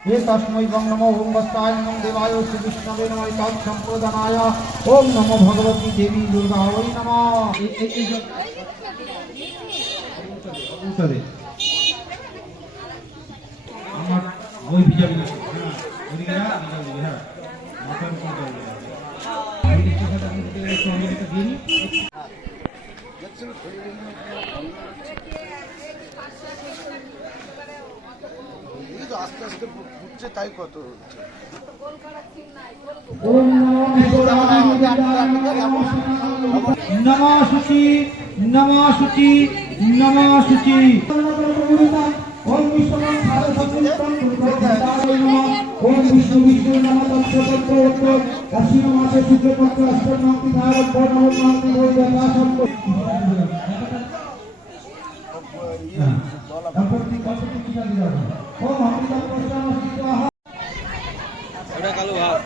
हे तस्मै गं नमो ओं वस्ताय नमो देवाय श्रीकृष्णवे नमः तत् सम्प्रदानाय ओम नमो भगवती देवी दुर्गा वै नमः এই- এই- এই যে- কবুতরে। আমার ওই ভিজাবি না হ্যাঁ ওদিকে যা ভিজাবি হ্যাঁ মাথার উপর যাবে আমি দেখতে কথা বলতে গেলে একটু অঙ্গিটা দিয়ে নিই আস্তে আস্তে ফুটছে তাই কত হচ্ছে? ওম নমো শুচি নমো শুচি নমো শুচি ওম বিষ্ণু বিষ্ণু বিষ্ণু নম তৎসত্য কাশীন মাসে সূর্যপত্র অষ্টমন্তি ধারক বর্ণমন্তি বৈ যথাসম্ভ গণপতি গণপতি কি জানি যাবে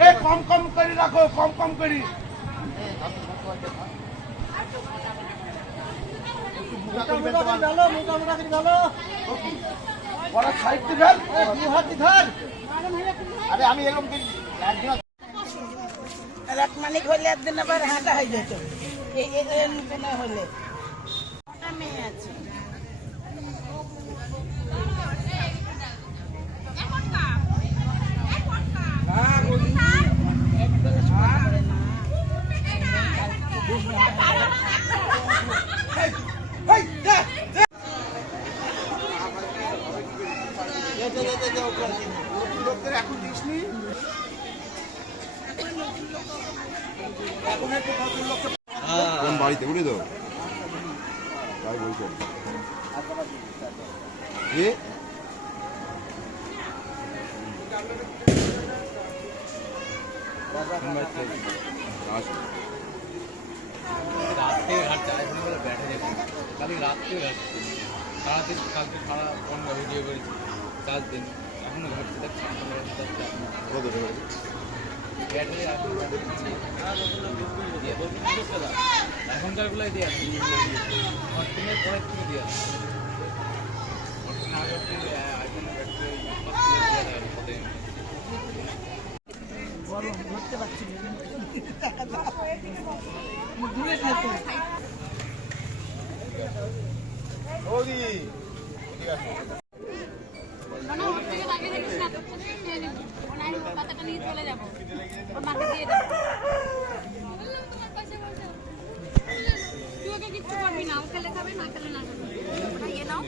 এ কম কম করে রাখো, কম কম করে। আমি এরকম রাত মালিক হলে একদিন আবার হাঁটা হয়ে যেত। হলে কটা মেয়ে আছে লোকদের এখন দিসনি এখন একটু নতুন লোক কোন বাড়িতে? বুঝলি তো তাই বলছো। কি আসো রাত থেকে ঘাটছে আইফোন করে ব্যাটে দেখুন কালকে রাত থেকে ঘাটছে সারাদিন কালকে সারা পনেরো ভিডিও করেছি চার দিন। এখনও ঘাটছে দেখ কত এখনকার গুলাই দিয়ে আসি ফর্টিনের পরের থেকে দিয়ে আসি ফর্টিন আগের থেকে আইফোনের আমি জানিস না ওনার পাতাটা নিয়ে চলে যাব ওর মাকে দিয়ে দেবো বললাম তোমার পাশে বসে তুই ওকে কিচ্ছু করবি না, ওকে লেখাবে, না খেলে না খাবে ইয়ে নাও।